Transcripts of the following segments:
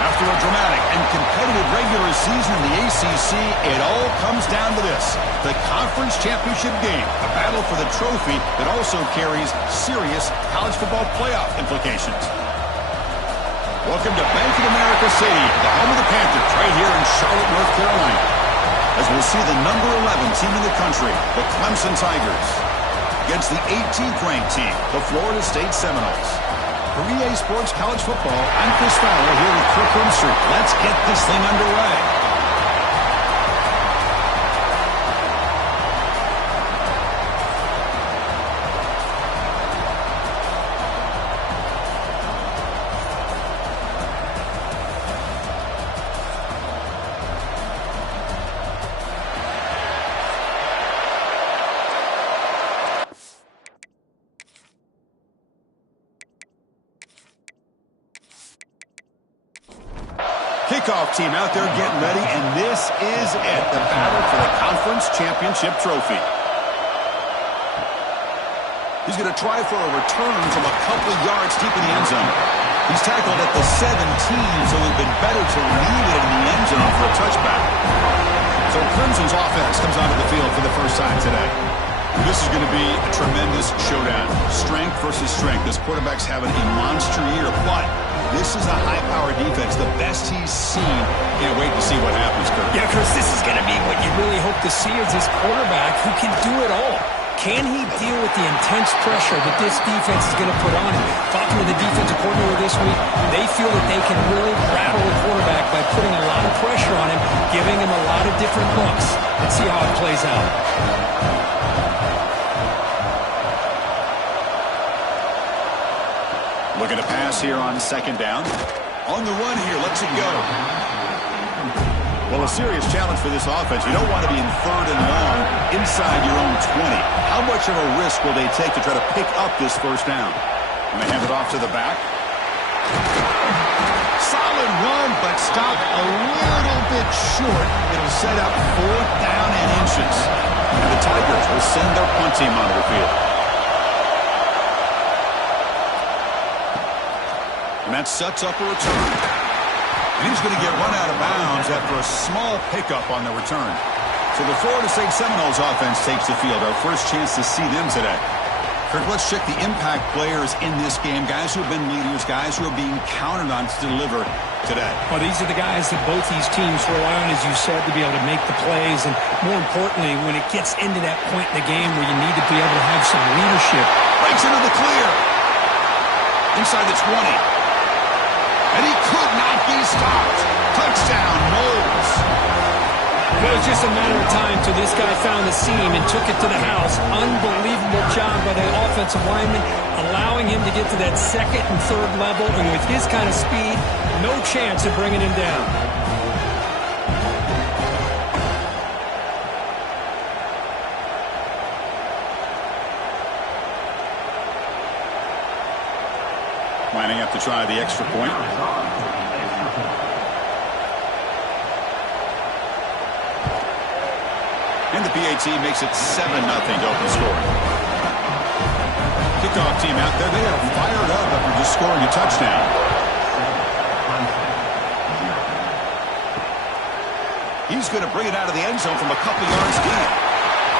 After a dramatic and competitive regular season in the ACC, it all comes down to this: the conference championship game, a battle for the trophy that also carries serious college football playoff implications. Welcome to Bank of America City, the home of the Panthers, right here in Charlotte, North Carolina, as we'll see the number 11 team in the country, the Clemson Tigers, against the 18th ranked team, the Florida State Seminoles. For EA Sports College Football, I'm Chris Fowler here with Kirk Herbstreit. Let's get this thing underway. Kickoff team out there getting ready, and this is it, the battle for the conference championship trophy. He's going to try for a return from a couple yards deep in the end zone. He's tackled at the 17, so it would have been better to leave it in the end zone for a touchback. So Clemson's offense comes onto the field for the first time today. This is going to be a tremendous showdown. Strength versus strength. This quarterback's having a monster year, but this is a high-powered defense, the best he's seen. Can't wait to see what happens, Kirk. Yeah, Chris, this is going to be what you really hope to see is this quarterback who can do it all. Can he deal with the intense pressure that this defense is going to put on him? Talking to the defensive coordinator this week, they feel that they can really rattle the quarterback by putting a lot of pressure on him, giving him a lot of different looks. Let's see how it plays out. Looking to pass here on second down. On the run here, lets it go. Well, a serious challenge for this offense. You don't want to be in third and long inside your own 20. How much of a risk will they take to try to pick up this first down? And they hand it off to the back. Solid run, but stopped a little bit short. It'll set up 4th down and inches. And the Tigers will send their punt team onto the field. And that sets up a return. And he's going to get run out of bounds after a small pickup on the return. So the Florida State Seminoles offense takes the field. Our first chance to see them today. Kirk, let's check the impact players in this game. Guys who have been leaders, guys who are being counted on to deliver today. Well, these are the guys that both these teams rely on, as you said, to be able to make the plays. And more importantly, when it gets into that point in the game where you need to be able to have some leadership. Breaks into the clear. Inside the 20. And he could not be stopped. Touchdown, Noles. It was just a matter of time till this guy found the seam and took it to the house. Unbelievable job by the offensive lineman, allowing him to get to that second and third level. And with his kind of speed, no chance of bringing him down. Lining up to try the extra point. And the PAT makes it 7-0 to open score. Kickoff team out there. They are fired up after just scoring a touchdown. He's going to bring it out of the end zone from a couple yards deep.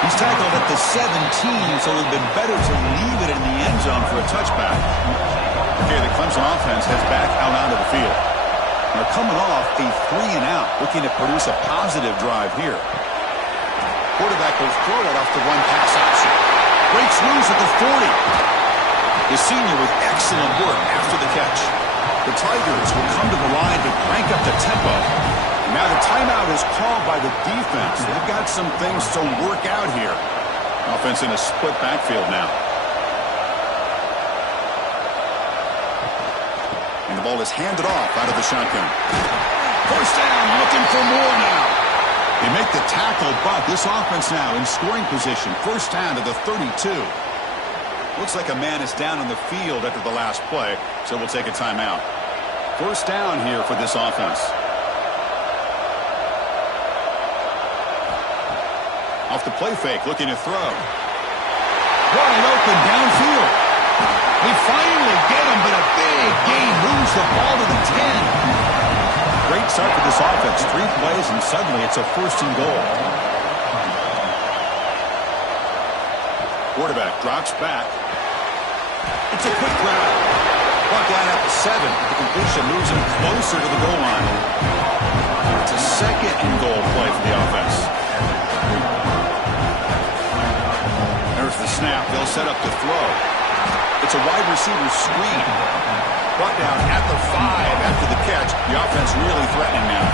He's tackled at the 17, so it would have been better to leave it in the end zone for a touchback. Okay, the Clemson offense heads back out onto the field. They're coming off a 3-and-out, looking to produce a positive drive here. Quarterback will throw it off the one pass option. Breaks loose at the 40. The senior with excellent work after the catch. The Tigers will come to the line to crank up the tempo. Now the timeout is called by the defense. They've got some things to work out here. Offense in a split backfield now. And the ball is handed off out of the shotgun. First down, looking for more now. They make the tackle, but this offense now in scoring position. First down to the 32. Looks like a man is down on the field after the last play, so we'll take a timeout. First down here for this offense. Off the play fake, looking to throw. Wide open downfield. They finally get him, but a big gain moves the ball to the 10. Great start for this offense. 3 plays, and suddenly it's a 1st and goal. Quarterback drops back. It's a quick grab. Clock line at the 7. The completion moves him closer to the goal line. It's a 2nd and goal play for the offense. There's the snap. They'll set up to throw. It's a wide receiver screen. Brought down at the 5 after the catch. The offense really threatening now.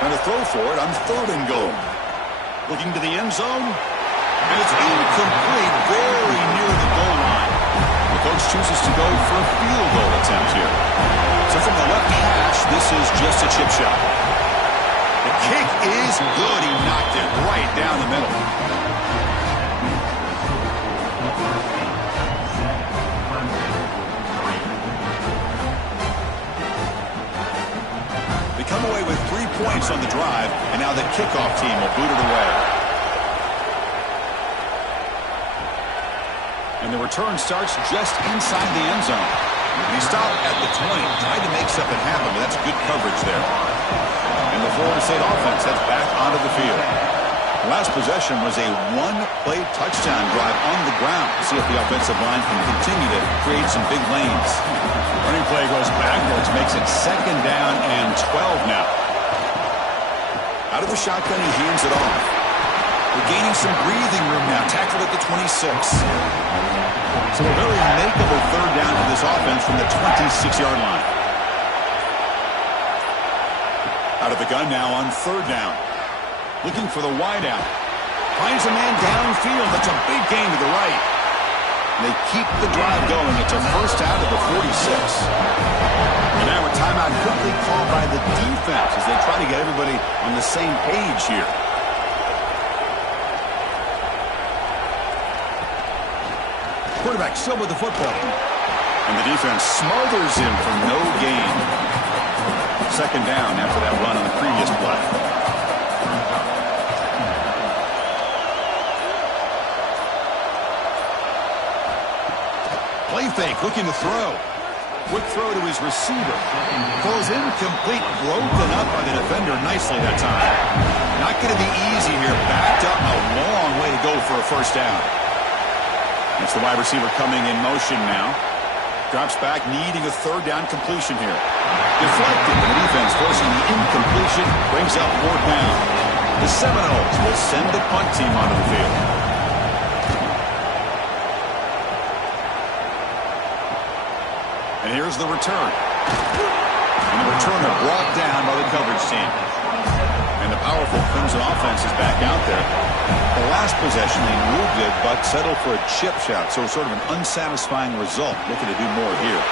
Trying to throw for it on 3rd and goal. Looking to the end zone. And it's incomplete, very near the goal line. The coach chooses to go for a field goal attempt here. So from the left hash, this is just a chip shot. The kick is good. He knocked it right down the middle. They come away with 3 points on the drive, and now the kickoff team will boot it away. And the return starts just inside the end zone. He stopped at the 20, tried to make something happen, but that's good coverage there. And the Florida State offense heads back onto the field. The last possession was a 1-play touchdown drive on the ground. See if the offensive line can continue to create some big lanes. Running play goes backwards, makes it 2nd down and 12 now. Out of the shotgun, he hands it off. We're gaining some breathing room now. Tackled at the 26. So a very makeable 3rd down for this offense from the 26-yard line. Out of the gun now on 3rd down. Looking for the wideout. Finds a man downfield. That's a big gain to the right. And they keep the drive going. It's a 1st down to the 46. And now a timeout quickly called by the defense as they try to get everybody on the same page here. Quarterback still with the football. And the defense smothers him for no gain. 2nd down after that run on the previous play. Play fake, looking to throw. Quick throw to his receiver. Throws incomplete, broken up by the defender nicely that time. Not going to be easy here. Backed up a long way to go for a 1st down. It's the wide receiver coming in motion now. Drops back, needing a 3rd down completion here. Deflected, and the defense forcing the incompletion. Brings up 4th down. The Seminoles will send the punt team onto the field. And here's the return. And the returner brought down by the coverage team. And the powerful Clemson offense is back out there. The last possession, they moved it, but settled for a chip shot. So sort of an unsatisfying result. Looking to do more here.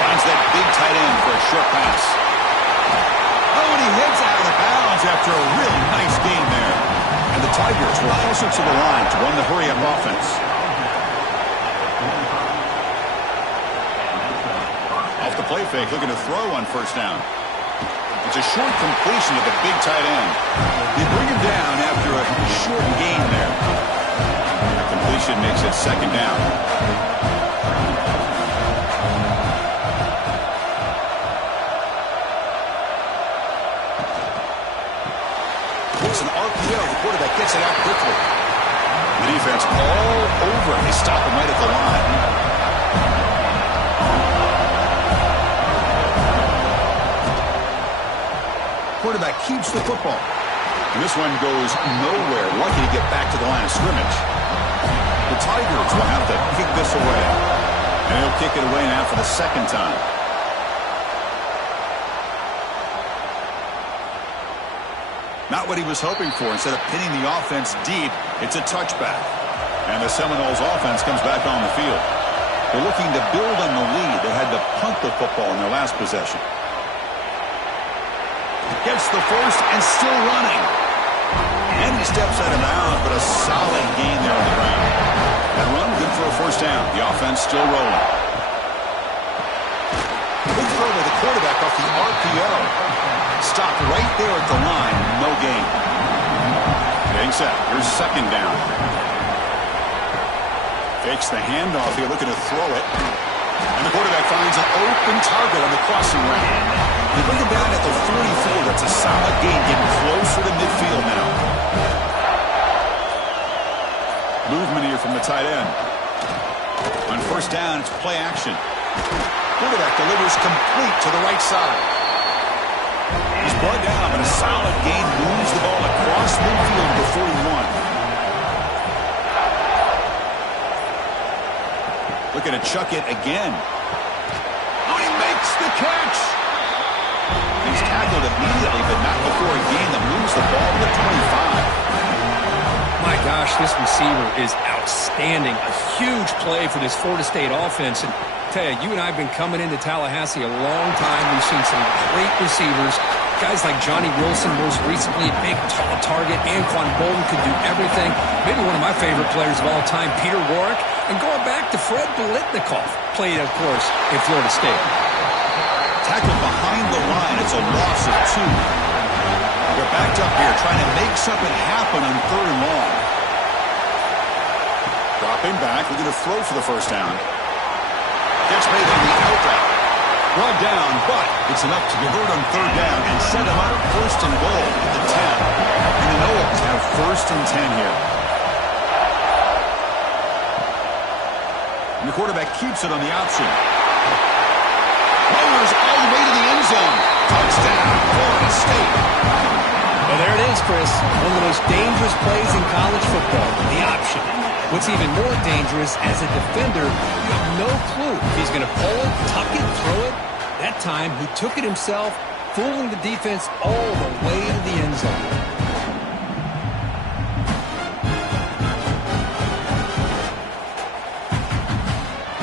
Finds that big tight end for a short pass. Oh, and he heads out of bounds after a really nice game there. And the Tigers will also to the line to run the hurry-up offense. Off the play fake, looking to throw on 1st down. It's a short completion to the big tight end. They bring him down after a short gain there. The completion makes it 2nd down. It's an RPO. The quarterback gets it out quickly. The defense all over him. They stop him right at the line. Quarterback keeps the football. And this one goes nowhere. Lucky to get back to the line of scrimmage. The Tigers will have to kick this away. And he'll kick it away now for the 2nd time. Not what he was hoping for. Instead of pinning the offense deep, it's a touchback. And the Seminoles offense comes back on the field. They're looking to build on the lead. They had to punt the football in their last possession. Gets the first and still running. And he steps out of bounds, but a solid gain there on the ground. That run good for a first down. The offense still rolling. Big throw by the quarterback off the RPO. Stopped right there at the line. No gain. Getting set. Here's second down. Fakes the handoff here, looking to throw it. And the quarterback finds an open target on the crossing route. They bring him down at the 44. That's a solid gain, getting closer to midfield now. Movement here from the tight end. On first down, it's play action. Quarterback delivers complete to the right side. He's brought down, but a solid gain moves the ball across midfield to the 41. Looking to chuck it again. Oh, he makes the catch. He's tackled immediately, but not before a gain that moves the ball to the 25. My gosh, this receiver is outstanding. A huge play for this Florida State offense. And tell you and I have been coming into Tallahassee a long time. We've seen some great receivers. Guys like Johnny Wilson, most recently, a big, tall target. Anquan Bolden could do everything. Maybe one of my favorite players of all time, Peter Warrick. And going back to Fred Biletnikoff, played, of course, in Florida State. Tackled behind the line. It's a loss of 2. They're backed up here, trying to make something happen on 3rd and long. Dropping back, looking to throw for the first down. Gets made on the out route. Brought down, but it's enough to convert on 3rd down and set him up 1st and goal at the 10. And the Noles have 1st and 10 here. And the quarterback keeps it on the option. Rolls all the way to the end zone. Touchdown, Florida State. Well, there it is, Chris. One of the most dangerous plays in college football, the option. What's even more dangerous, as a defender, you have no clue if he's going to pull it, tuck it, throw it. That time, he took it himself, fooling the defense all the way to the end zone.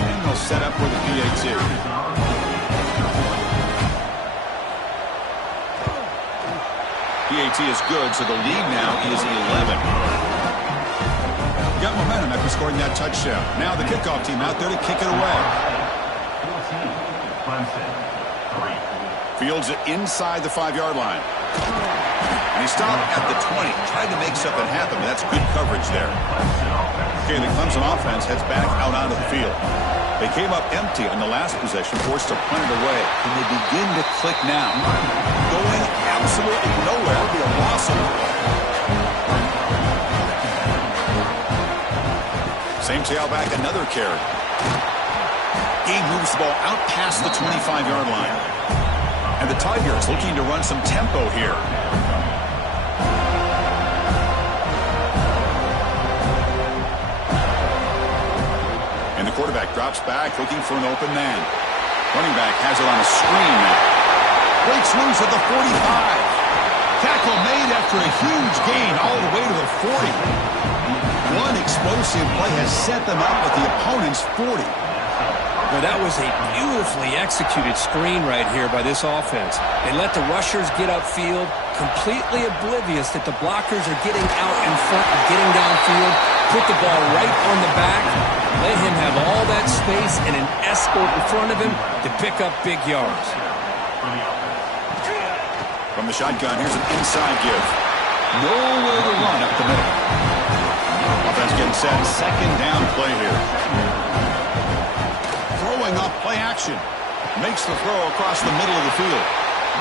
And they'll set up for the PAT. PAT is good, so the lead now is 11. Got momentum after scoring that touchdown. Now the kickoff team out there to kick it away. Fields it inside the 5-yard line. And he stopped at the 20. Tried to make something happen, but that's good coverage there. Okay, the Clemson offense heads back out onto the field. They came up empty on the last possession, forced to punt it away. And they begin to click now. Going absolutely nowhere. It'll be a loss of it. Same tailback, another carry. He moves the ball out past the 25-yard line. And the Tigers looking to run some tempo here. And the quarterback drops back, looking for an open man. Running back has it on a screen now. Breaks loose at the 45. Tackle made after a huge gain all the way to the 40. One explosive play has set them up at the opponent's 40. Now, that was a beautifully executed screen right here by this offense. They let the rushers get upfield, completely oblivious that the blockers are getting out in front and getting downfield. Put the ball right on the back. Let him have all that space and an escort in front of him to pick up big yards. From the shotgun, here's an inside give. Nowhere to run up the middle. Offense getting set. Second down play here. Throwing off play action. Makes the throw across the middle of the field.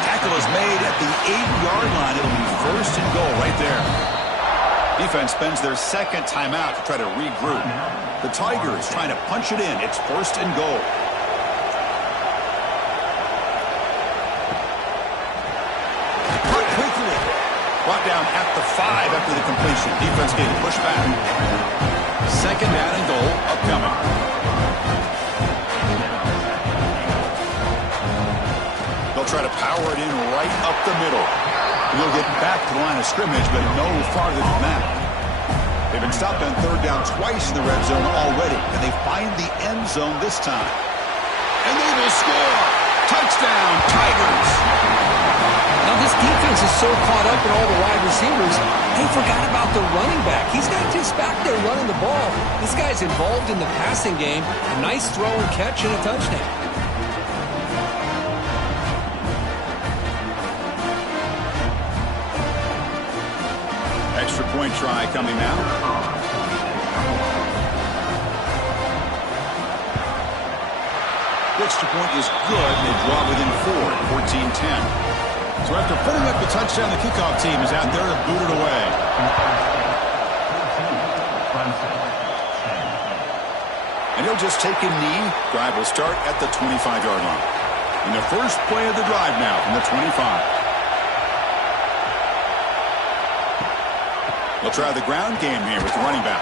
Tackle is made at the 8-yard line. It'll be 1st and goal right there. Defense spends their second timeout to try to regroup. The Tigers trying to punch it in. It's 1st and goal. Brought down at the 5 after the completion. Defense getting pushed back. Second down and goal upcoming. They'll try to power it in right up the middle. We'll get back to the line of scrimmage, but no farther than that. They've been stopped on 3rd down twice in the red zone already, and they find the end zone this time. And they will score. Touchdown, Tigers. Now this defense defense is so caught up in all the wide receivers, they forgot about the running back. He's not just back there running the ball. This guy's involved in the passing game. A nice throw and catch and a touchdown. Extra point try coming now. The extra point is good, and they draw within 4, 14-10. So after putting up the touchdown, the kickoff team is out there to boot it away. And he'll just take a knee. Drive will start at the 25-yard line. And the first play of the drive now from the 25. They'll try the ground game here with the running back.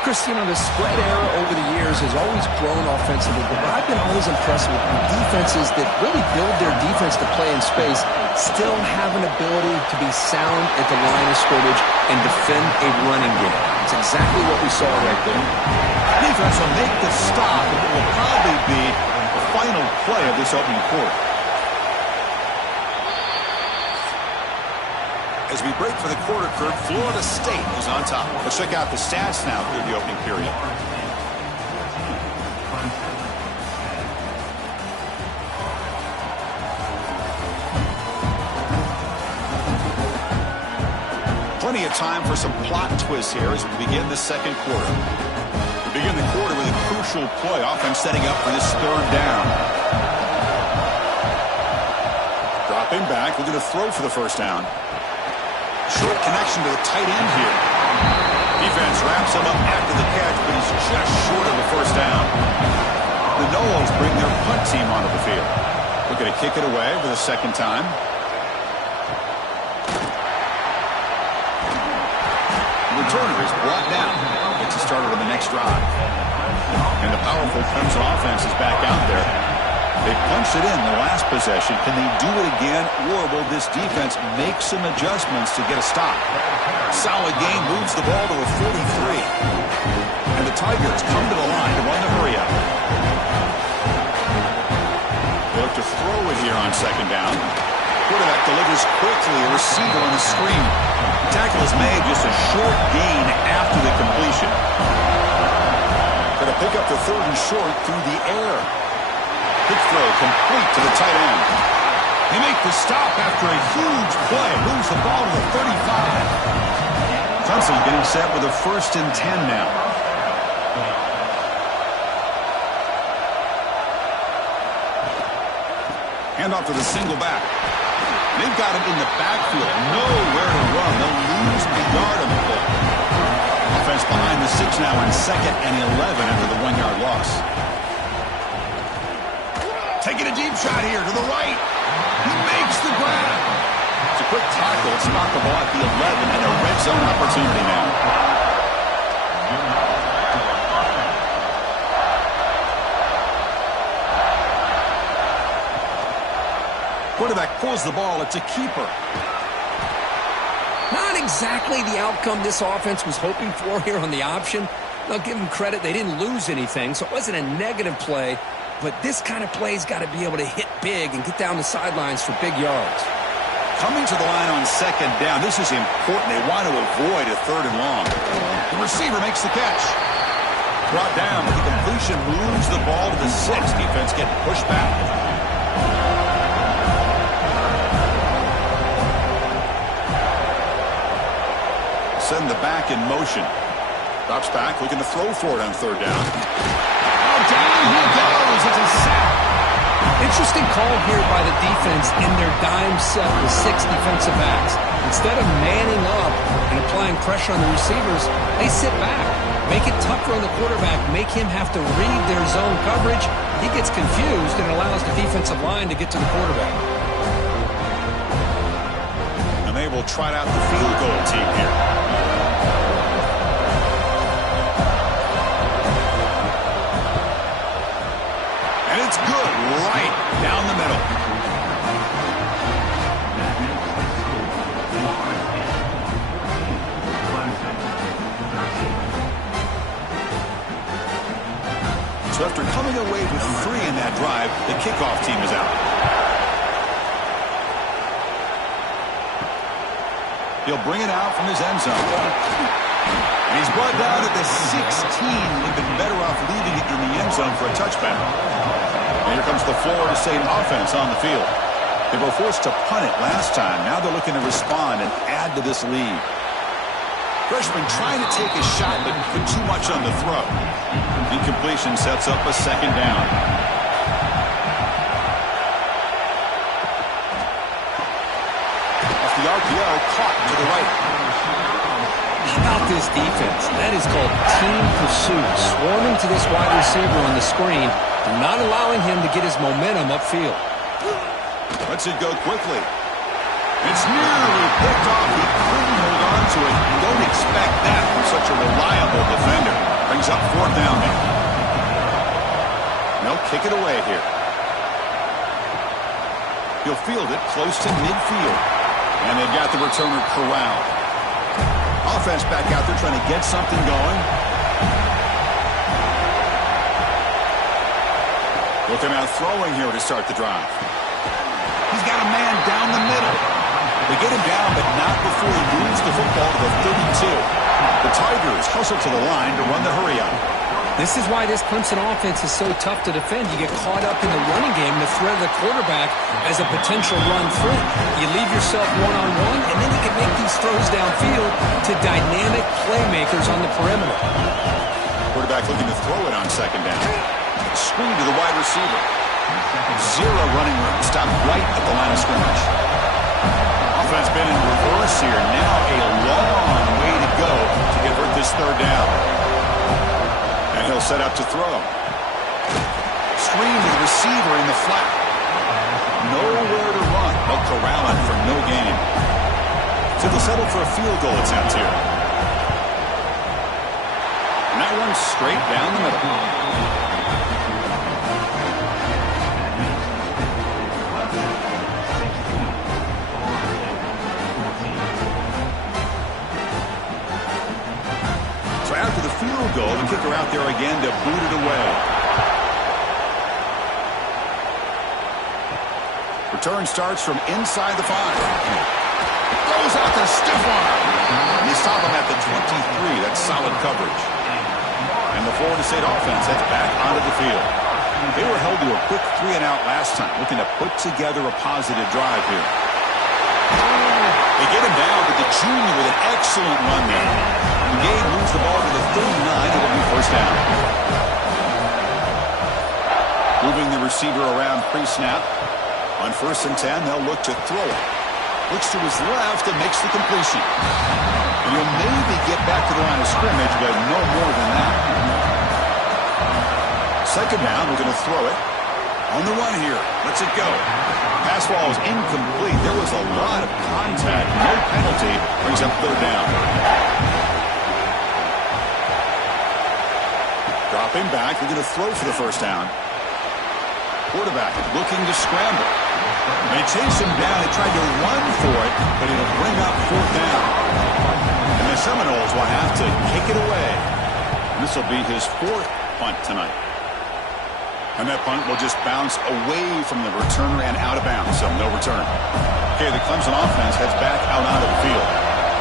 Chris, you know, the spread era over the years has always grown offensively, but I've been always impressed with defenses that really build their defense to play in space, still have an ability to be sound at the line of scrimmage and defend a running game. It's exactly what we saw right there. Defense will make the stop, and it will probably be the final play of this opening quarter. As we break for the quarter, Kirk, Florida State is on top. Let's check out the stats now through the opening period. Plenty of time for some plot twists here as we begin the second quarter. We begin the quarter with a crucial play. Offense setting up for this third down. Dropping back, looking to throw for the first down. Short connection to the tight end here. Defense wraps him up after the catch, but he's just short of the first down. The Nolos bring their punt team onto the field. Looking to kick it away for the second time. The returner is brought down. Gets it started on the next drive. And the powerful Clemson offense is back out there. They punched it in the last possession. Can they do it again, or will this defense make some adjustments to get a stop? Solid game, moves the ball to a 43. And the Tigers come to the line to run the hurry up. They look to throw it here on second down. Quarterback delivers quickly, a receiver on the screen. The tackle is made, just a short gain after the completion. Going to pick up the third and short through the air. Quick throw complete to the tight end. They make the stop after a huge play. Moves the ball to the 35. Clemson getting set with a 1st and 10 now. Hand off to the single back. They've got him in the backfield. Nowhere to run. They'll lose a yard on the play. Offense behind the 6 now on 2nd and 11 after the 1-yard loss. Taking a deep shot here to the right. He makes the grab. It's a quick tackle. Spot the ball at the 11 and a red zone opportunity now. Quarterback pulls the ball. It's a keeper. Not exactly the outcome this offense was hoping for here on the option. I'll give them credit. They didn't lose anything, so it wasn't a negative play. But this kind of play's got to be able to hit big and get down the sidelines for big yards. Coming to the line on second down. This is important. They want to avoid a 3rd and long. The receiver makes the catch. Brought down, but the completion moves the ball to the 6. Defense getting pushed back. Send the back in motion. Drops back, looking to throw for it on 3rd down. Down he goes. It's a sack. Interesting call here by the defense in their dime set with 6 defensive backs. Instead of manning up and applying pressure on the receivers, they sit back, make it tougher on the quarterback, make him have to read their zone coverage. He gets confused and allows the defensive line to get to the quarterback. And they will try out the field goal team here. It's good, right down the middle. So after coming away with 3 in that drive, the kickoff team is out. He'll bring it out from his end zone. And he's brought down at the 16. Would have been better off leaving it in the end zone for a touchback. And here comes the Florida State offense on the field. They were forced to punt it last time. Now they're looking to respond and add to this lead. Freshman trying to take a shot, but put too much on the throw. Incompletion sets up a second down. Off the RPO, caught to the right. How about this defense? That is called team pursuit. Swarming to this wide receiver on the screen and not allowing him to get his momentum upfield. Lets it go quickly. It's nearly picked off. He couldn't hold on to it. You don't expect that from such a reliable defender. Brings up fourth down now. They'll kick it away here. He'll field it close to midfield. And they've got the returner corralled. Offense back out there trying to get something going. Looking out throwing here to start the drive. He's got a man down the middle. They get him down, but not before he moves the football to the 32. The Tigers hustle to the line to run the hurry up. This is why this Clemson offense is so tough to defend. You get caught up in the running game, the threat of the quarterback as a potential run threat. You leave yourself one-on-one, and then you can make these throws downfield to dynamic playmakers on the perimeter. Quarterback looking to throw it on second down. Screen to the wide receiver. Zero running room. Stopped right at the line of scrimmage. Offense been in reverse here. Now a long way to go to convert this third down. And he'll set up to throw. Screen to the receiver in the flat. Nowhere to run. They'll corral it for no gain. So they'll settle for a field goal attempt here. And that one's straight down the middle. After the field goal, the kicker out there again to boot it away. Return starts from inside the 5. Throws out the stiff arm. You stop him at the 23. That's solid coverage. And the Florida State offense heads back onto the field. They were held to a quick 3-and-out last time, looking to put together a positive drive here. They get him down to the junior with an excellent run there. Gabe moves the ball to the 39. It'll be first down. Moving the receiver around pre-snap. On 1st and 10, they'll look to throw it. Looks to his left and makes the completion. And he'll maybe get back to the line of scrimmage, but no more than that. Second down, we're going to throw it. On the run here. Lets it go. Pass ball is incomplete. There was a lot of contact. No penalty. Brings up third down. Dropping back. We're going to throw for the first down. Quarterback looking to scramble. They chased him down. They tried to run for it, but it'll bring up fourth down. And the Seminoles will have to kick it away. This will be his 4th punt tonight. And that punt will just bounce away from the returner and out of bounds, so no return. Okay, the Clemson offense heads back out onto the field.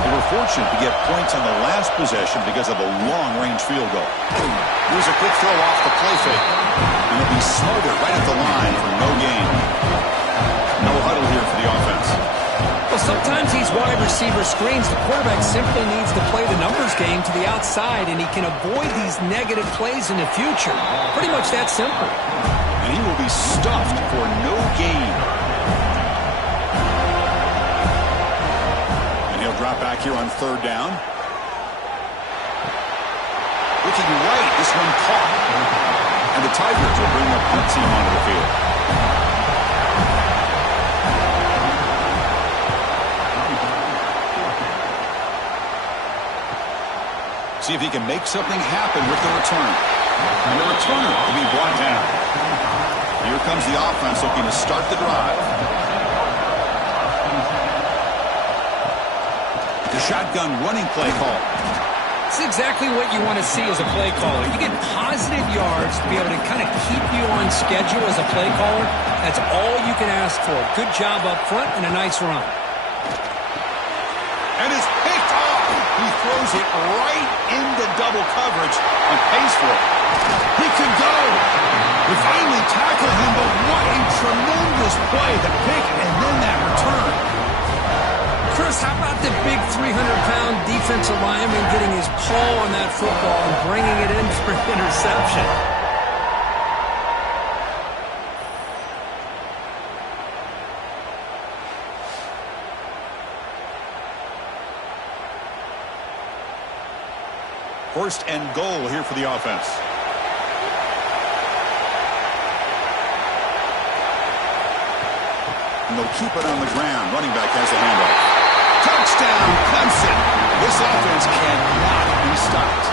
They were fortunate to get points on the last possession because of a long-range field goal. Here's a quick throw off the play fake. And it'll be smothered right at the line for no gain. No huddle here for the offense. Well, sometimes these wide receiver screens, the quarterback simply needs to play the numbers game to the outside, and he can avoid these negative plays in the future. Pretty much that simple. And he will be stuffed for no gain. And he'll drop back here on third down. Looking right, this one caught. And the Tigers will bring the punt team onto the field. See if he can make something happen with the return. And the returner will be brought down. Here comes the offense looking to start the drive. The shotgun running play call. It's exactly what you want to see as a play caller. You get positive yards to be able to kind of keep you on schedule as a play caller. That's all you can ask for. Good job up front and a nice run. And it's picked off. He throws it right into double coverage on pace for it. He could go. They finally tackled him, but what a tremendous play. The pick and then that return. Chris, how about the big 300-pound defensive lineman getting his paw on that football and bringing it in for an interception? First and goal here for the offense. And they'll keep it on the ground. Running back has the handoff. Touchdown, Clemson. This offense cannot be stopped.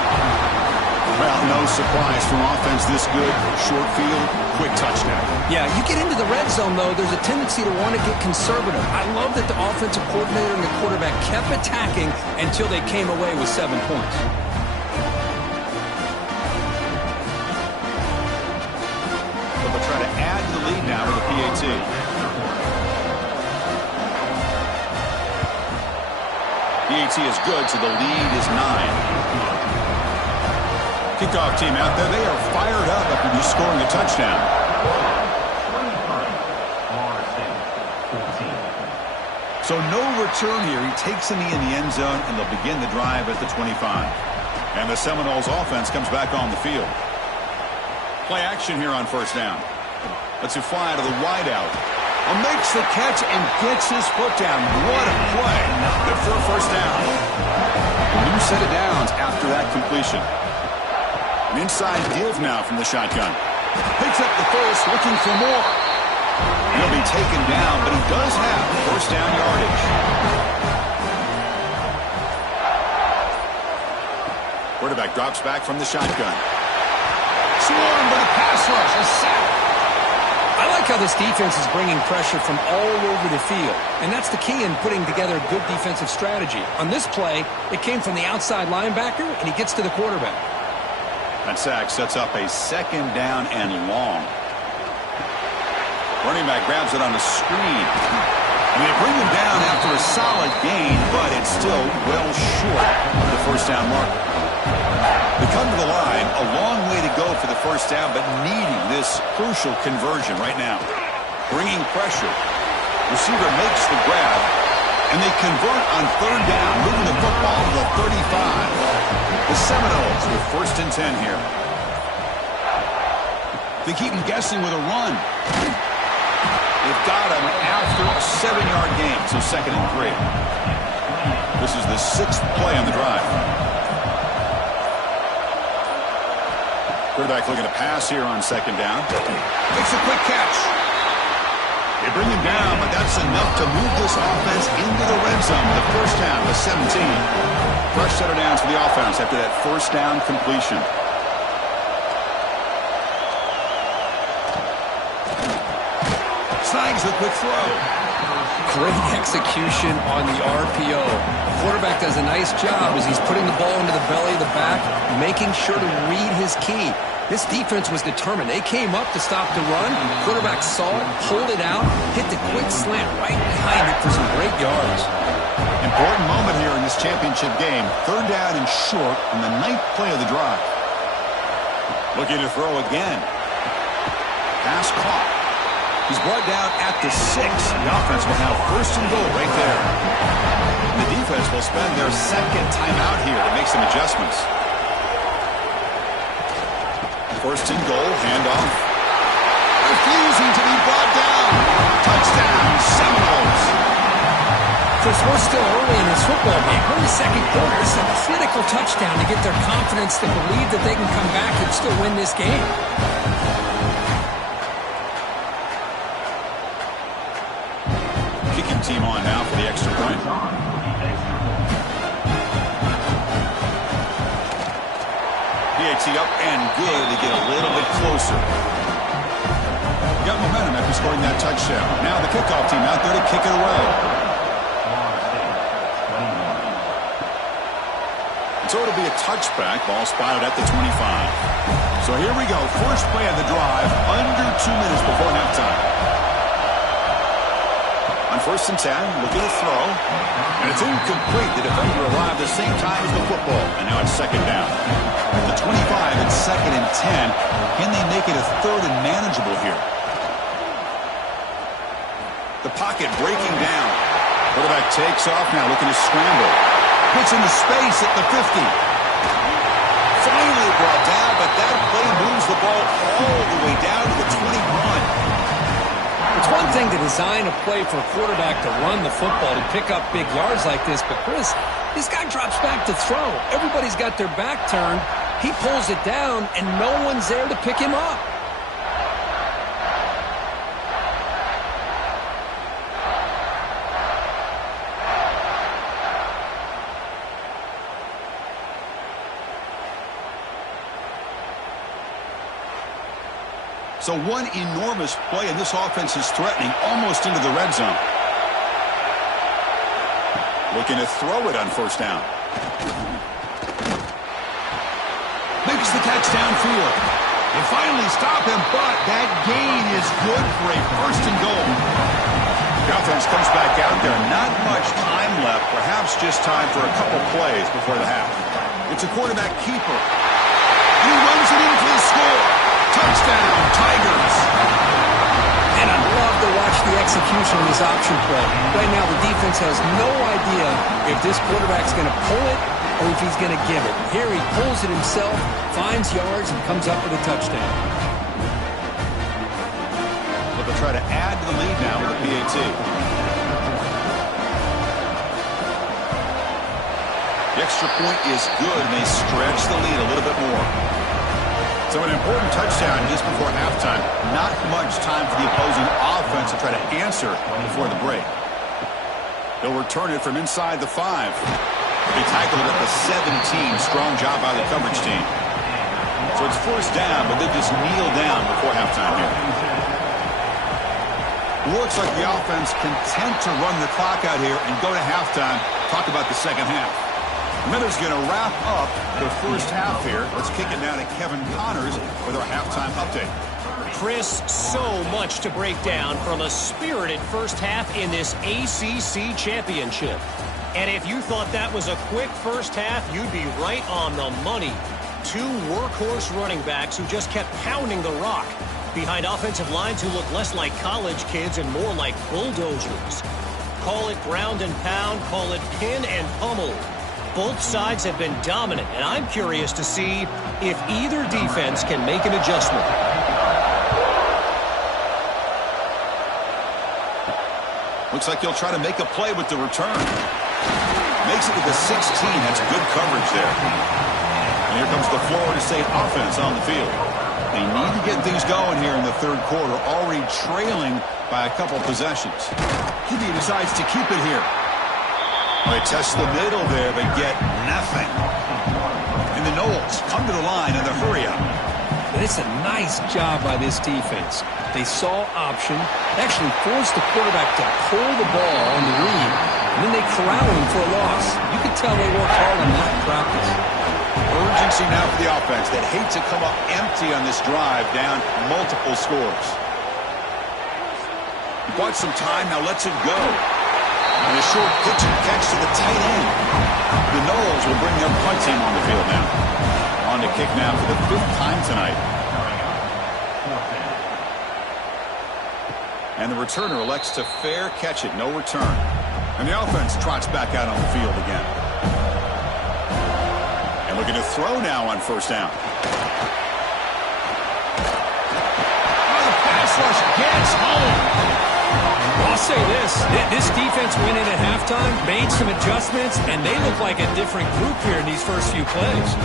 Well, no surprise from offense this good. Short field, quick touchdown. Yeah, you get into the red zone, though, there's a tendency to want to get conservative. I love that the offensive coordinator and the quarterback kept attacking until they came away with 7 points. But they'll try to add to the lead now with the PAT. PAT is good, so the lead is 9. Kickoff team out there, they are fired up after just scoring a touchdown. So no return here. He takes a knee in the end zone, and they'll begin the drive at the 25. And the Seminoles offense comes back on the field. Play action here on first down. Let's you fly to the wideout. Makes the catch and gets his foot down. What a play. Good for a first down. A new set of downs after that completion. An inside deal now from the shotgun. Picks up the first, looking for more. He'll be taken down, but he does have first down yardage. Quarterback drops back from the shotgun. Swarmed by the pass rush. A sack. I like how this defense is bringing pressure from all over the field, and that's the key in putting together a good defensive strategy. On this play, it came from the outside linebacker, and he gets to the quarterback. That sack sets up a second down and long. Running back grabs it on the screen. And they bring him down after a solid gain, but it's still well short of the first down marker. They come to the line, a long way to go for the first down, but needing this crucial conversion right now. Bringing pressure. Receiver makes the grab, and they convert on third down, moving the football to the 35. The Seminoles with first and 10 here. They keep him guessing with a run. They've got him after a 7-yard gain, so second and 3. This is the 6th play on the drive. Quarterback looking to pass here on second down. Makes a quick catch. They bring him down, but that's enough to move this offense into the red zone. The first down, the 17. Fresh set of downs for the offense after that first down completion. Snags the quick throw. Great execution on the RPO. The quarterback does a nice job as he's putting the ball into the belly of the back, making sure to read his key. This defense was determined. They came up to stop the run. Quarterback saw it, pulled it out, hit the quick slant right behind it for some great yards. Important moment here in this championship game. Third down and short on the 9th play of the drive. Looking to throw again. Pass caught. He's brought down at the 6. The offense will have first and goal right there. And the defense will spend their second timeout here to make some adjustments. First and goal, handoff. Refusing to be brought down. Touchdown, Seminoles. Chris, we're still early in this football game. We're in the second quarter. It's a critical touchdown to get their confidence to believe that they can come back and still win this game. Kicking team on now for the extra point. PAT up and good to get a little bit closer. Got momentum after scoring that touchdown. Now the kickoff team out there to kick it away. So it'll be a touchback. Ball spotted at the 25. So here we go. First play of the drive. Under 2 minutes before halftime. On 1st and 10, looking to throw. And it's incomplete. The defender arrived the same time as the football. And now it's 2nd down. At the 25, it's 2nd and 10. Can they make it a 3rd and manageable here? The pocket breaking down. Quarterback takes off now, looking to scramble. Puts into space at the 50. Finally brought down, but that play moves the ball all the way down to the 21. It's one thing to design a play for a quarterback to run the football, to pick up big yards like this, but Chris, this guy drops back to throw. Everybody's got their back turned. He pulls it down, and no one's there to pick him up. So one enormous play, and this offense is threatening almost into the red zone. Looking to throw it on 1st down. Makes the catch downfield. They finally stop him, but that gain is good for a 1st and goal. The offense comes back out there. Not much time left. Perhaps just time for a couple plays before the half. It's a quarterback keeper. He runs it in for the score. Touchdown, Tigers. And I love to watch the execution of this option play. Right now, the defense has no idea if this quarterback's going to pull it or if he's going to give it. Here he pulls it himself, finds yards, and comes up with a touchdown. But they'll try to add to the lead now with a PAT. The extra point is good, and they stretch the lead a little bit more. So an important touchdown just before halftime. Not much time for the opposing offense to try to answer before the break. They'll return it from inside the 5. They tackled it at the 17. Strong job by the coverage team. So it's 1st down, but they just kneel down before halftime here. Looks like the offense content to run the clock out here and go to halftime. Talk about the 2nd half. Miller's going to wrap up the 1st half here. Let's kick it down to Kevin Connors with our halftime update. Chris, so much to break down from a spirited 1st half in this ACC championship. And if you thought that was a quick 1st half, you'd be right on the money. 2 workhorse running backs who just kept pounding the rock behind offensive lines who look less like college kids and more like bulldozers. Call it ground and pound, call it pin and pummel. Both sides have been dominant, and I'm curious to see if either defense can make an adjustment. Looks like he'll try to make a play with the return. Makes it to the 16. That's good coverage there. And here comes the Florida State offense on the field. They need to get things going here in the 3rd quarter, already trailing by a couple possessions. He decides to keep it here. They test the middle there, but get nothing. And the Noles come to the line in the hurry up. But it's a nice job by this defense. They saw option, actually forced the quarterback to pull the ball on the read, and then they corral him for a loss. You can tell they worked hard on that practice. Urgency now for the offense that hate to come up empty on this drive, down multiple scores. He bought some time, now lets it go. And a short pitch and catch to the tight end. The Noles will bring their punt team on the field now. On to kick now for the 5th time tonight. And the returner elects to fair catch it. No return. And the offense trots back out on the field again. And looking to throw now on 1st down. Oh, the pass rush gets home. I'll say this defense went in at halftime, made some adjustments, and they look like a different group here in these first few plays.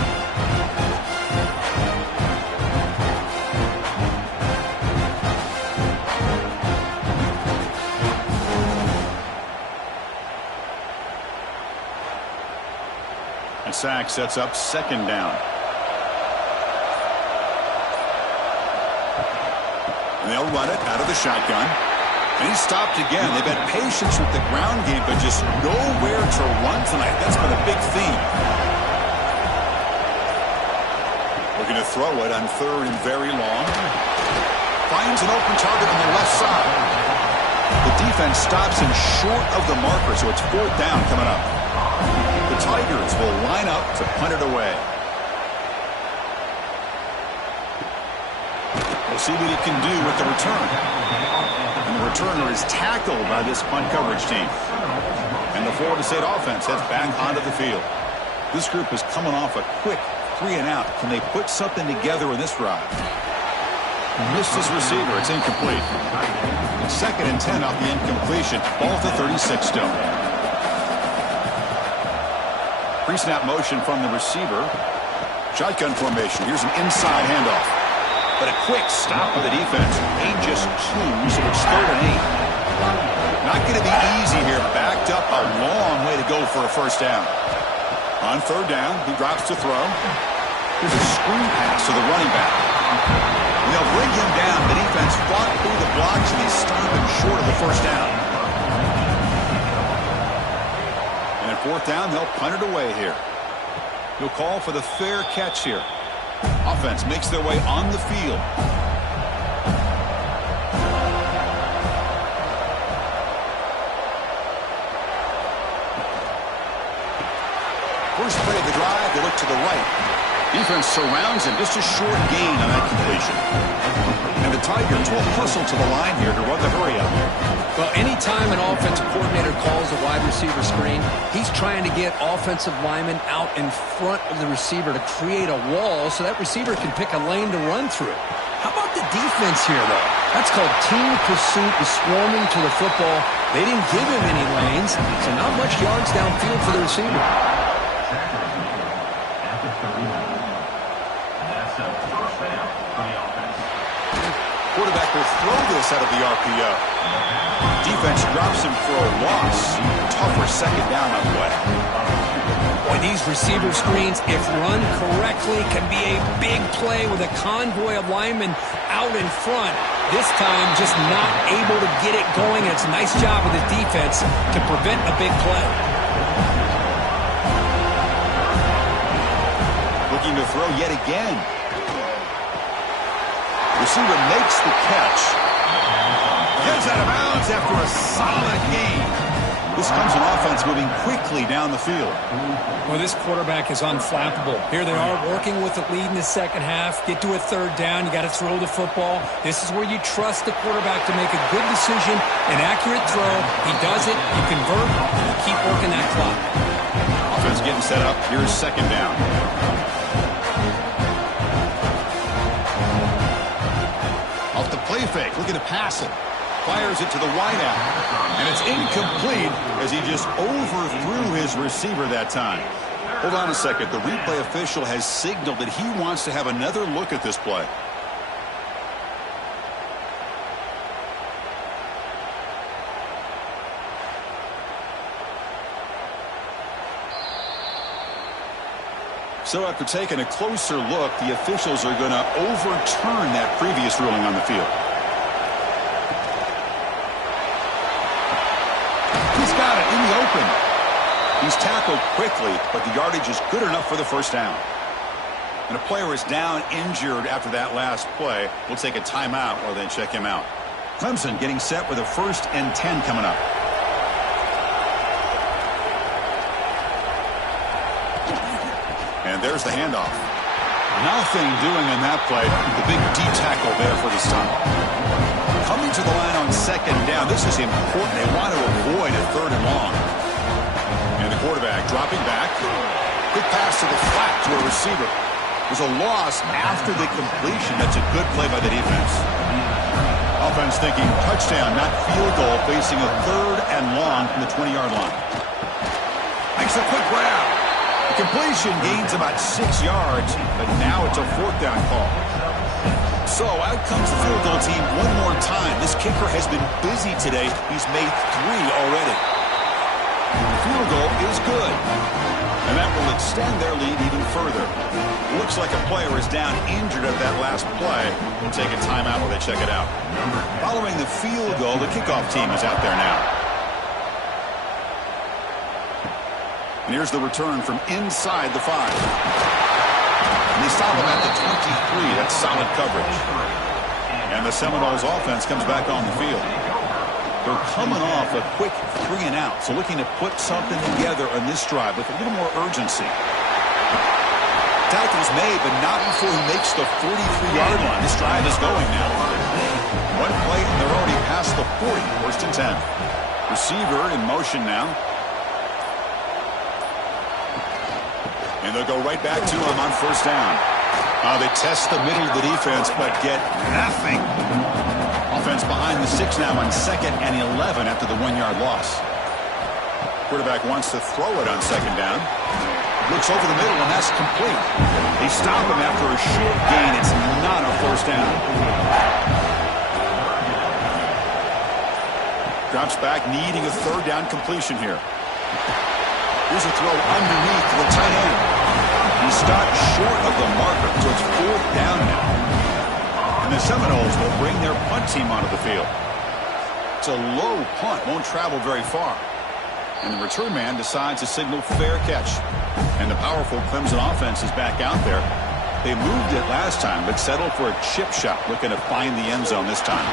A sack sets up 2nd down. And they'll run it out of the shotgun. And he stopped again. They've had patience with the ground game, but just nowhere to run tonight. That's been a big theme. Looking to throw it on 3rd and very long. Finds an open target on the left side. The defense stops him short of the marker, so it's 4th down coming up. The Tigers will line up to punt it away. We'll see what he can do with the return. And the returner is tackled by this punt coverage team. And the Florida State offense heads back onto the field. This group is coming off a quick 3-and-out. Can they put something together in this drive? Missed his receiver. It's incomplete. 2nd and 10 off the incompletion. Ball to 36 still. Pre-snap motion from the receiver. Shotgun formation. Here's an inside handoff. But a quick stop by the defense. Gain just 2, so it's 3rd and 8. Not going to be easy here. Backed up a long way to go for a 1st down. On 3rd down, he drops to throw. Here's a screen pass to the running back. And they'll bring him down. The defense fought through the blocks, and they stop him short of the 1st down. And at 4th down, they'll punt it away here. He'll call for the fair catch here. Offense makes their way on the field. First play of the drive, they look to the right. Defense surrounds him, just a short gain on that completion. And the Tigers will hustle to the line here to run the hurry up. Well, anytime an offensive coordinator calls a wide receiver screen, he's trying to get offensive linemen out in front of the receiver to create a wall so that receiver can pick a lane to run through. How about the defense here, though? That's called team pursuit and swarming to the football. They didn't give him any lanes, so not much yards downfield for the receiver. Quarterback will throw this out of the RPO. Defense drops him for a loss. Tougher 2nd down on the way. Boy, these receiver screens, if run correctly, can be a big play with a convoy of linemen out in front. This time, just not able to get it going. And it's a nice job of the defense to prevent a big play. Looking to throw yet again. Receiver makes the catch. Gets out of bounds after a solid gain. This comes an offense moving quickly down the field. Well, this quarterback is unflappable. Here they are working with the lead in the 2nd half. Get to a 3rd down. You got to throw the football. This is where you trust the quarterback to make a good decision, an accurate throw. He does it. You convert. You keep working that clock. Offense getting set up. Here's 2nd down. Off the play fake, looking to pass it. Fires it to the wideout. And it's incomplete as he just overthrew his receiver that time. Hold on a second. The replay official has signaled that he wants to have another look at this play. So after taking a closer look, the officials are going to overturn that previous ruling on the field. He's got it in the open. He's tackled quickly, but the yardage is good enough for the 1st down. And a player is down injured after that last play. We'll take a timeout or then check him out. Clemson getting set with a 1st and 10 coming up. And there's the handoff. Nothing doing in that play. The big D tackle there for the stop. Coming to the line on 2nd down. This is important. They want to avoid a 3rd and long. And the quarterback dropping back. Quick pass to the flat to a receiver. There's a loss after the completion. That's a good play by the defense. Offense thinking touchdown, not field goal, facing a 3rd and long from the 20-yard line. Makes a quick grab. The completion gains about 6 yards, but now it's a 4th down call. So out comes the field goal team one more time. This kicker has been busy today. He's made 3 already. The field goal is good. And that will extend their lead even further. Looks like a player is down injured at that last play. We'll take a timeout while they check it out. Following the field goal, the kickoff team is out there now. And here's the return from inside the 5. And they stop him at the 23. That's solid coverage. And the Seminoles offense comes back on the field. They're coming off a quick 3 and out, so looking to put something together on this drive with a little more urgency. Tackle's made, but not before he makes the 43-yard line. This drive is going now. One play, and they're already past the 40. First and 10. Receiver in motion now. And they'll go right back to him on first down. They test the middle of the defense, but get nothing. Offense behind the 6 now on 2nd and 11 after the 1-yard loss. Quarterback wants to throw it on 2nd down. Looks over the middle, and that's complete. They stop him after a short gain. It's not a first down. Drops back, needing a 3rd down completion here. Here's a throw underneath to the tight end. He stopped short of the marker, so it's 4th down now. And the Seminoles will bring their punt team onto the field. It's a low punt, won't travel very far. And the return man decides to signal fair catch. And the powerful Clemson offense is back out there. They moved it last time, but settled for a chip shot, looking to find the end zone this time.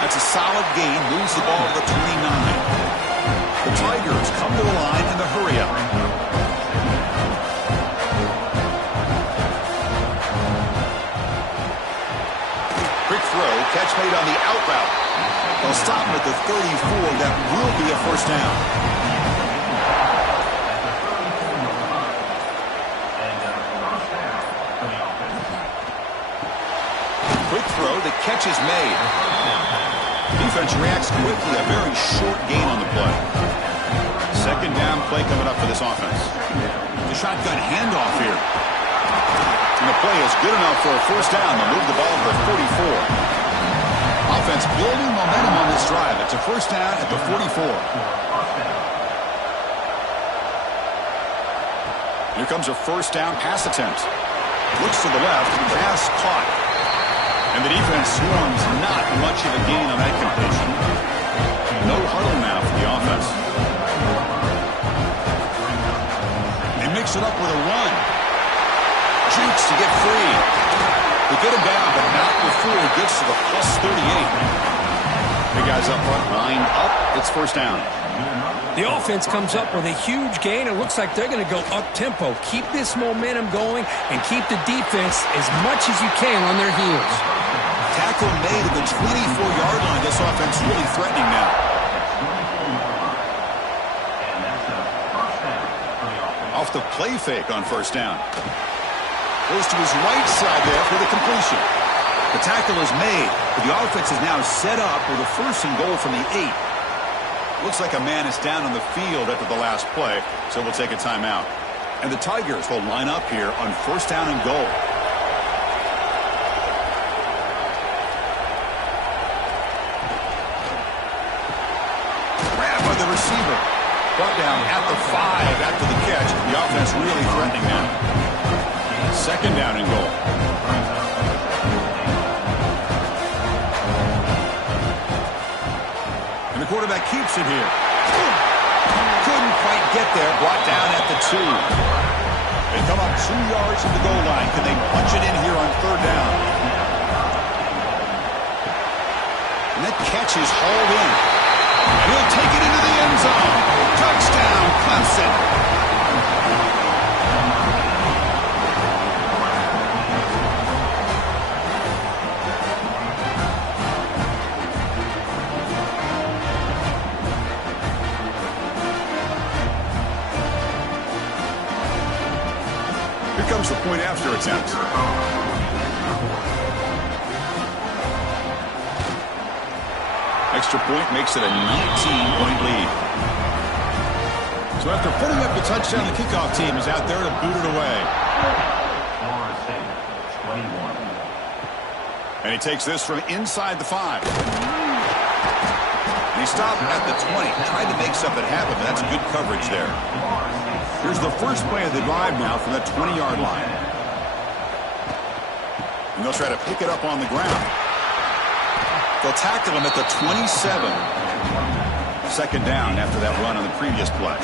That's a solid gain, moves the ball to the 29. The Tigers come to the line in the hurry-up. Quick throw, catch made on the out route. They'll stop him at the 34. That will be a first down. Quick throw, the catch is made. Defense reacts quickly, a very short gain on the play. 2nd down play coming up for this offense. The shotgun handoff here. And the play is good enough for a first down. They'll move the ball to the 44. Offense building momentum on this drive. It's a first down at the 44. Here comes a first down pass attempt. Looks to the left, pass caught. And the defense swarms, not much of a gain on that completion. No huddle now for the offense. They mix it up with a run. Jukes to get free. They get him down, but not before he gets to the plus 38. Big guys up front, line up. It's first down. The offense comes up with a huge gain. It looks like they're going to go up-tempo. Keep this momentum going and keep the defense as much as you can on their heels. Tackle made at the 24-yard line. This offense really threatening now. Off the play fake on first down. Goes to his right side there for the completion. The tackle is made, but the offense is now set up with a 1st and goal from the 8. Looks like a man is down on the field after the last play, so we'll take a timeout. And the Tigers will line up here on 1st down and goal. Grab by the receiver. Brought down at the 5 after the catch. The offense really threatening now. 2nd down and goal. And the quarterback keeps it here. Couldn't quite get there. Brought down at the 2. They come up 2 yards from the goal line. Can they punch it in here on 3rd down? And that catch is hauled in. And he'll take it into the end zone. Touchdown, Clemson. Here comes the point after attempt. Extra point makes it a 19-point lead. So after putting up the touchdown, the kickoff team is out there to boot it away. And he takes this from inside the 5. And he stopped at the 20. Tried to make something happen, but that's good coverage there. Here's the first play of the drive now from that 20-yard line. And they'll try to pick it up on the ground. They'll tackle him at the 27. 2nd down after that run on the previous play.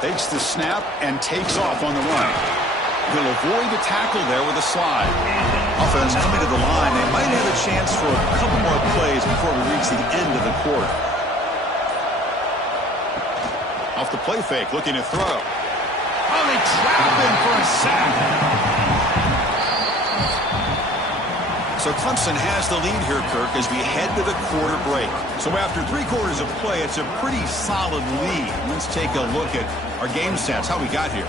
Takes the snap and takes off on the run. He'll avoid the tackle there with a slide. Offense coming to the line. They might have a chance for a couple more plays before we reach the end of the quarter. Off the play fake, looking to throw. Oh, they trap him for a sack. So Clemson has the lead here, Kirk, as we head to the quarter break. So after 3 quarters of play, it's a pretty solid lead. Let's take a look at our game stats, how we got here.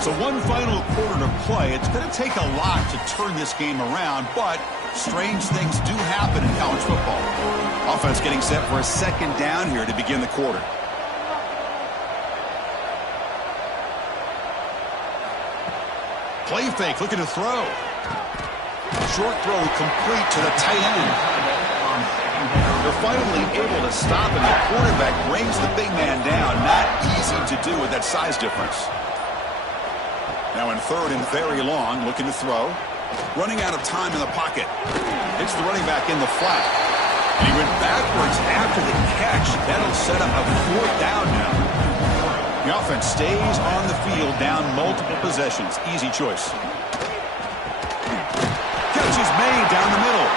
So one final quarter to play. It's going to take a lot to turn this game around, but strange things do happen in college football. Offense getting set for a second down here to begin the quarter. Play fake, looking to throw. Short throw complete to the tight end. They're finally able to stop, and the quarterback brings the big man down. Not easy to do with that size difference. Now in 3rd and very long, looking to throw. Running out of time in the pocket. Hits the running back in the flat. And he went backwards after the catch. That'll set up a 4th down now. The offense stays on the field, down multiple possessions. Easy choice. Catch is made down the middle.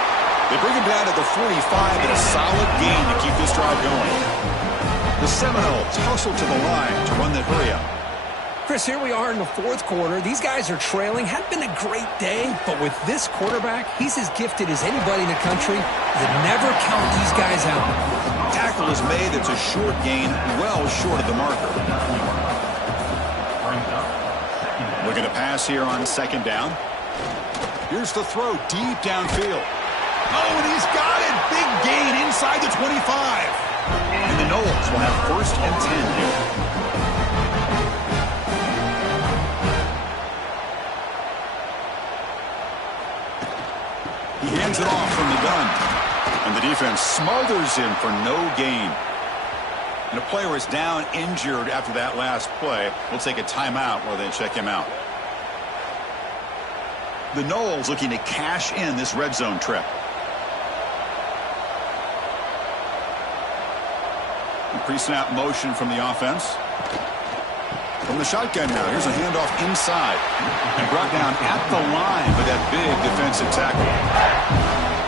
They bring him down to the 45 and a solid gain to keep this drive going. The Seminoles hustle to the line to run the hurry up. Chris, here we are in the 4th quarter. These guys are trailing. Hadn't been a great day, but with this quarterback, he's as gifted as anybody in the country. You never count these guys out. Tackle is made. It's a short gain, well short of the marker. Looking to pass here on 2nd down. Here's the throw deep downfield. Oh, and he's got it. Big gain inside the 25. And the Noles will have 1st and 10 here. He hands it off from the gun. And the defense smothers him for no gain. And a player is down injured after that last play. We'll take a timeout while they check him out. The Noles looking to cash in this red zone trip. Pre-snap motion from the offense. From the shotgun now, here's a handoff inside. And brought down at the line with that big defensive tackle.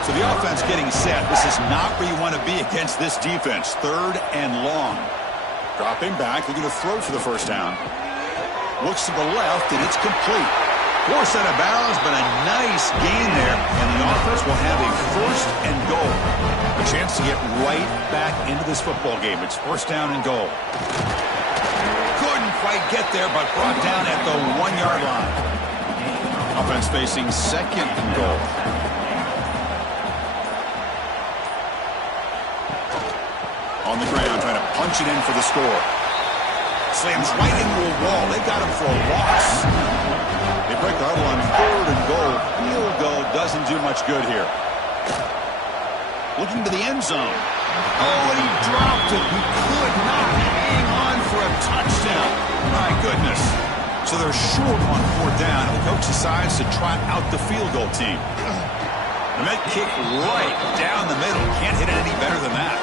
So the offense getting set. This is not where you want to be against this defense. 3rd and long. Dropping back, looking to throw for the 1st down. Looks to the left, and it's complete. Forced out of bounds, but a nice gain there. And the offense will have a 1st and goal. A chance to get right back into this football game. It's 1st down and goal. Couldn't quite get there, but brought down at the 1-yard line. Offense facing 2nd and goal. On the ground, trying to punch it in for the score. Slams right into a wall. They got him for a loss. They break the huddle on 3rd and goal. Field goal doesn't do much good here. Looking to the end zone. Oh, and he dropped it. He could not hang on for a touchdown. My goodness. So they're short on 4th down. The coach decides to trot out the field goal team. And that kick right down the middle. Can't hit it any better than that.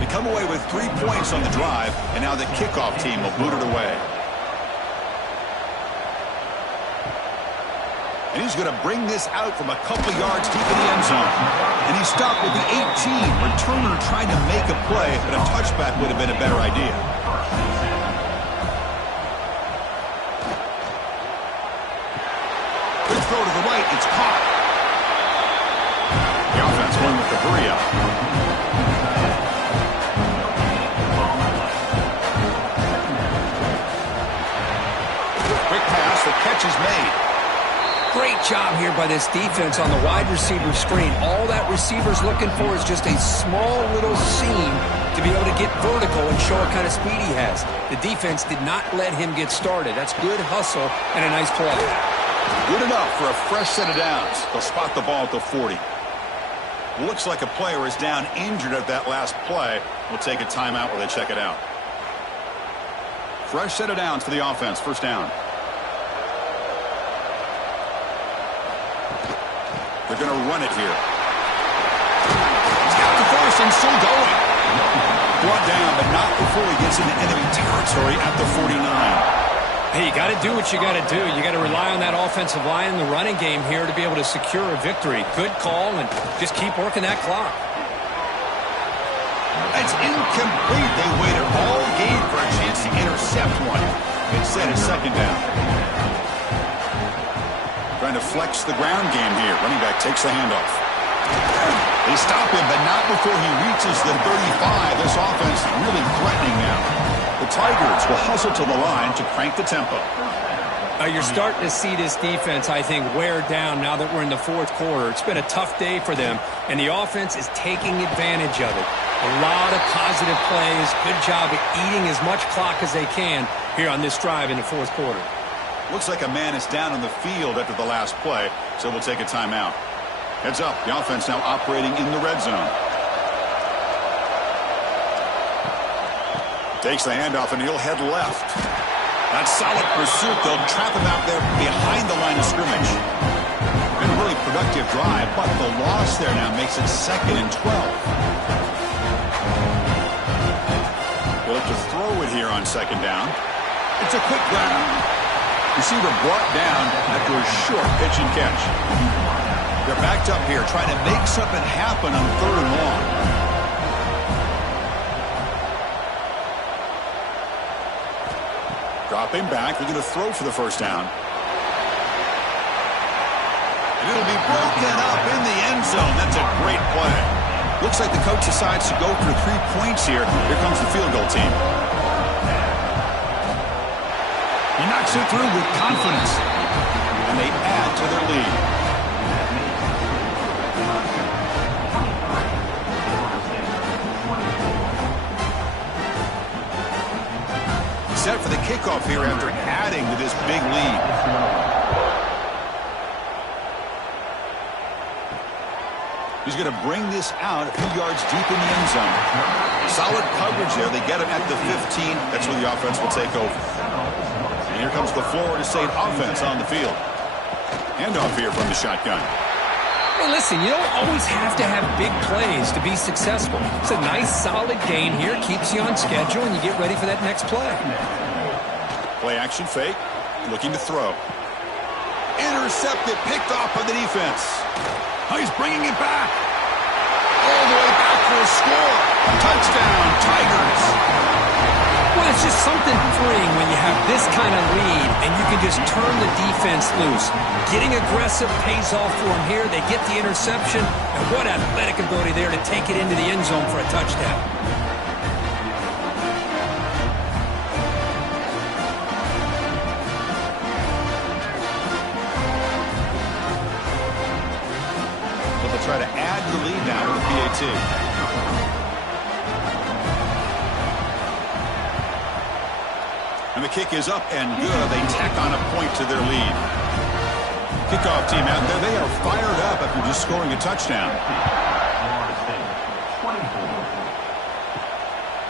They come away with 3 points on the drive, and now the kickoff team will boot it away. And he's going to bring this out from a couple yards deep in the end zone. And he stopped with the 18. Returner trying to make a play, but a touchback would have been a better idea. Good throw to the right. It's caught. The offense won with the hurry up. Quick pass. The catch is made. Great job here by this defense on the wide receiver screen. All that receiver's looking for is just a small little seam to be able to get vertical and show what kind of speed he has. The defense did not let him get started. That's good hustle and a nice play. Good enough for a fresh set of downs. They'll spot the ball at the 40. Looks like a player is down injured at that last play. We'll take a timeout while they check it out. Fresh set of downs for the offense. First down. They're going to run it here. He's got the first and still going. Brought down, but not before he gets into enemy territory at the 49. Hey, you got to do what you got to do. You got to rely on that offensive line in the running game here to be able to secure a victory. Good call, and just keep working that clock. It's incomplete. They waited all game for a chance to intercept one. Instead, a second down. Trying to flex the ground game here. Running back takes the handoff. They stop him, but not before he reaches the 35. This offense really threatening now. The Tigers will hustle to the line to crank the tempo. You're starting to see this defense, I think, wear down now that we're in the fourth quarter. It's been a tough day for them, and the offense is taking advantage of it. A lot of positive plays. Good job at eating as much clock as they can here on this drive in the fourth quarter. Looks like a man is down on the field after the last play, so we'll take a timeout. Heads up, the offense now operating in the red zone. Takes the handoff, and he'll head left. That's solid pursuit. They'll trap him out there behind the line of scrimmage. Been a really productive drive, but the loss there now makes it 2nd and 12. They'll look to throw it here on 2nd down. It's a quick grab. Receiver brought down after a short pitch and catch. They're backed up here, trying to make something happen on 3rd and long. Dropping back, they're going to throw for the first down. And it'll be broken up in the end zone. That's a great play. Looks like the coach decides to go for 3 points here. Here comes the field goal team. He knocks it through with confidence. And they add to their lead. Set for the kickoff here after adding to this big lead. He's going to bring this out a few yards deep in the end zone. Solid coverage there. They get him at the 15. That's where the offense will take over. And here comes the Florida State offense on the field. Handoff here from the shotgun. Hey, listen, you don't always have to have big plays to be successful. It's a nice, solid gain here. Keeps you on schedule, and you get ready for that next play. Play action fake. Looking to throw. Intercepted. Picked off by the defense. Oh, he's bringing it back. All the way back for a score. Touchdown, Tigers. Well, it's just something freeing when you have this kind of lead and you can just turn the defense loose. Getting aggressive pays off for them here. They get the interception, and what athletic ability there to take it into the end zone for a touchdown. But they'll try to add the lead now with the PAT. And the kick is up and good. They tack on a point to their lead. Kickoff team out there. They are fired up after just scoring a touchdown.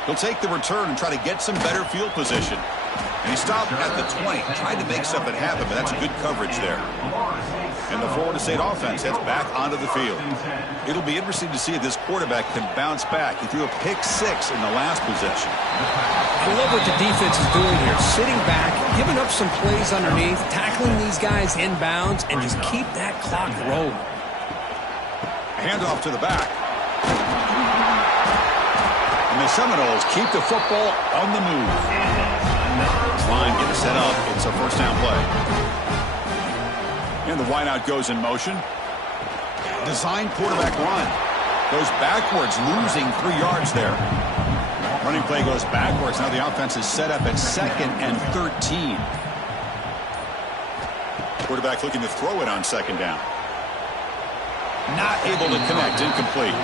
He'll take the return and try to get some better field position. And he stopped at the 20. Tried to make something happen, but that's good coverage there. And the Florida State offense heads back onto the field. It'll be interesting to see if this quarterback can bounce back. He threw a pick 6 in the last possession. I love what the defense is doing here. Sitting back, giving up some plays underneath, tackling these guys inbounds, and just keep that clock rolling. Handoff to the back. And the Seminoles keep the football on the move. Line get it set up. It's a first down play. And the wideout goes in motion. Design quarterback run. Goes backwards, losing 3 yards there. Running play goes backwards. Now the offense is set up at 2nd and 13. Quarterback looking to throw it on 2nd down. Not able to connect. Incomplete.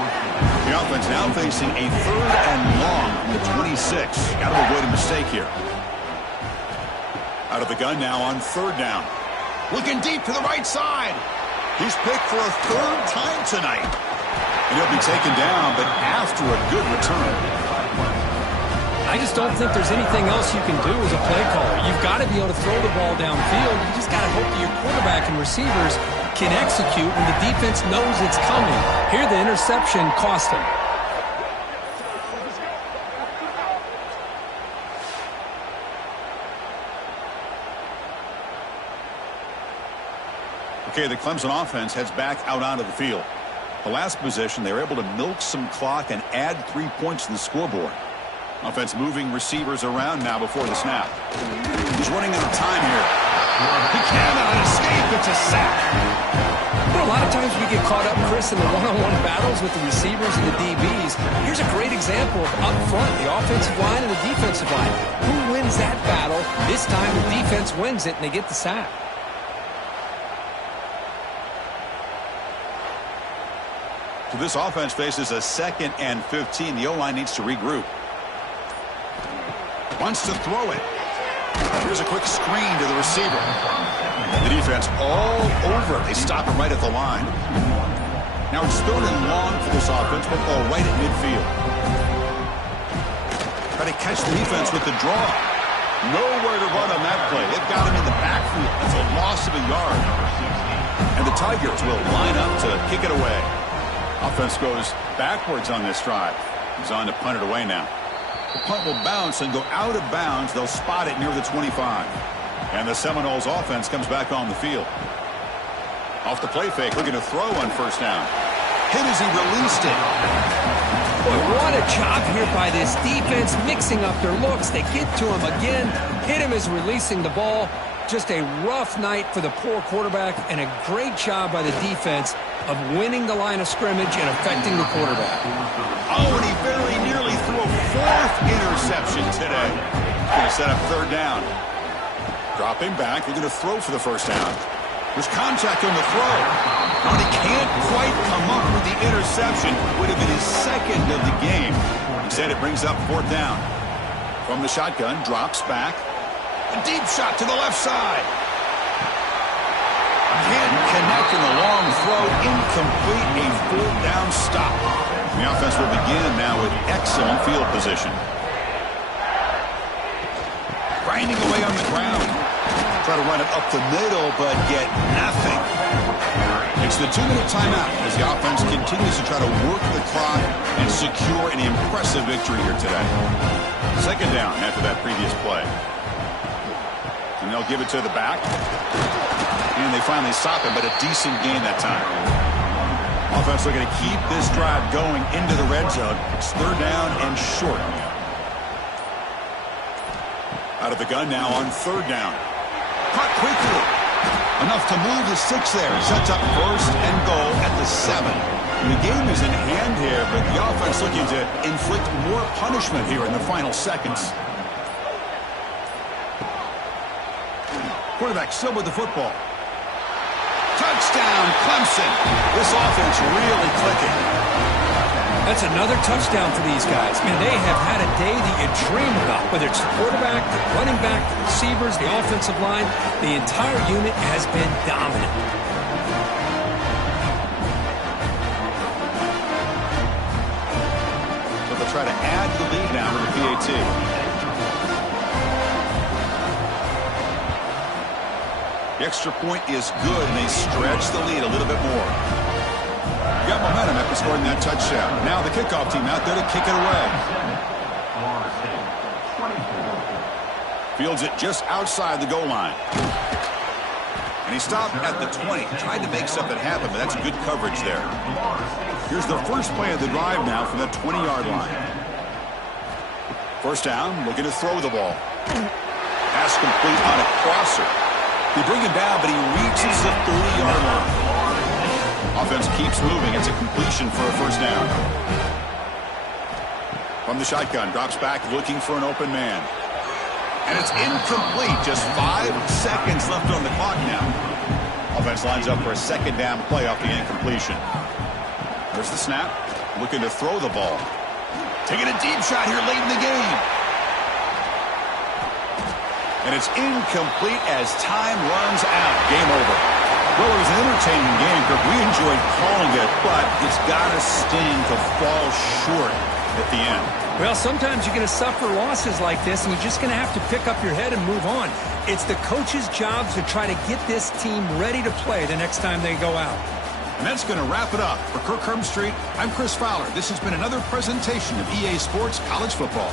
The offense now facing a 3rd and long from the 26. Got to avoid a mistake here. Out of the gun now on 3rd down. Looking deep to the right side. He's picked for a 3rd time tonight. And he'll be taken down, but after a good return. I just don't think there's anything else you can do as a play caller. You've got to be able to throw the ball downfield. You just got to hope that your quarterback and receivers can execute when the defense knows it's coming. Here, the interception cost him. Okay, the Clemson offense heads back out onto the field. The last possession, they were able to milk some clock and add 3 points to the scoreboard. Offense moving receivers around now before the snap. He's running out of time here. He cannot escape. It's a sack. Well, a lot of times we get caught up, Chris, in the one-on-one battles with the receivers and the DBs. Here's a great example of up front, the offensive line and the defensive line. Who wins that battle? This time the defense wins it, and they get the sack. So this offense faces a 2nd and 15. The O-line needs to regroup. Wants to throw it. Here's a quick screen to the receiver. The defense all over it. They stop it right at the line. Now it's third and long for this offense. Football right at midfield. Try to catch the defense with the draw. Nowhere to run on that play. They've got him in the backfield. That's a loss of a yard. And the Tigers will line up to kick it away. Offense goes backwards on this drive. He's on to punt it away now. The punt will bounce and go out of bounds. They'll spot it near the 25. And the Seminoles offense comes back on the field. Off the play fake, looking to throw on first down. Hit as he released it. Boy, what a job here by this defense, mixing up their looks. They get to him again, hit him as releasing the ball. Just a rough night for the poor quarterback, and a great job by the defense of winning the line of scrimmage and affecting the quarterback. Oh, and he very nearly threw a 4th interception today. Going to set up third down. Dropping back, they're going to throw for the first down. There's contact on the throw. But he can't quite come up with the interception. Would have been his 2nd of the game. Instead, it brings up 4th down. From the shotgun, drops back. A deep shot to the left side. Can't connect in the long throw. Incomplete. A 4th down stop. The offense will begin now with excellent field position. Grinding away on the ground. Try to run it up the middle, but get nothing. It's the 2-minute timeout as the offense continues to try to work the clock and secure an impressive victory here today. 2nd down after that previous play. And they'll give it to the back. And they finally stop it, but a decent gain that time. Offense looking to keep this drive going into the red zone. It's 3rd down and short. Out of the gun now on 3rd down. Cut quickly. Enough to move the 6 there. Sets up 1st and goal at the 7. And the game is in hand here, but the offense looking to inflict more punishment here in the final seconds. Quarterback still with the football. Touchdown, Clemson. This offense really clicking. That's another touchdown for these guys. Man, they have had a day that you dream about. Whether it's the quarterback, the running back, the receivers, the offensive line, the entire unit has been dominant. So they'll try to add to the lead now with the PAT. The extra point is good, and they stretch the lead a little bit more. Got momentum after scoring that touchdown. Now the kickoff team out there to kick it away. Fields it just outside the goal line. And he stopped at the 20. Tried to make something happen, but that's good coverage there. Here's the first play of the drive now from the 20-yard line. First down, looking to throw the ball. Pass complete on a crosser. They bring him down, but he reaches the 30-yard line. Offense keeps moving. It's a completion for a first down. From the shotgun, drops back looking for an open man. And it's incomplete. Just 5 seconds left on the clock now. Offense lines up for a 2nd down play off the incompletion. There's the snap. Looking to throw the ball. Taking a deep shot here late in the game. And it's incomplete as time runs out. Game over. Well, it was an entertaining game, but we enjoyed calling it, but it's got to sting to fall short at the end. Well, sometimes you're going to suffer losses like this, and you're just going to have to pick up your head and move on. It's the coach's job to try to get this team ready to play the next time they go out. And that's going to wrap it up. For Kirk Herbstreit, I'm Chris Fowler. This has been another presentation of EA Sports College Football.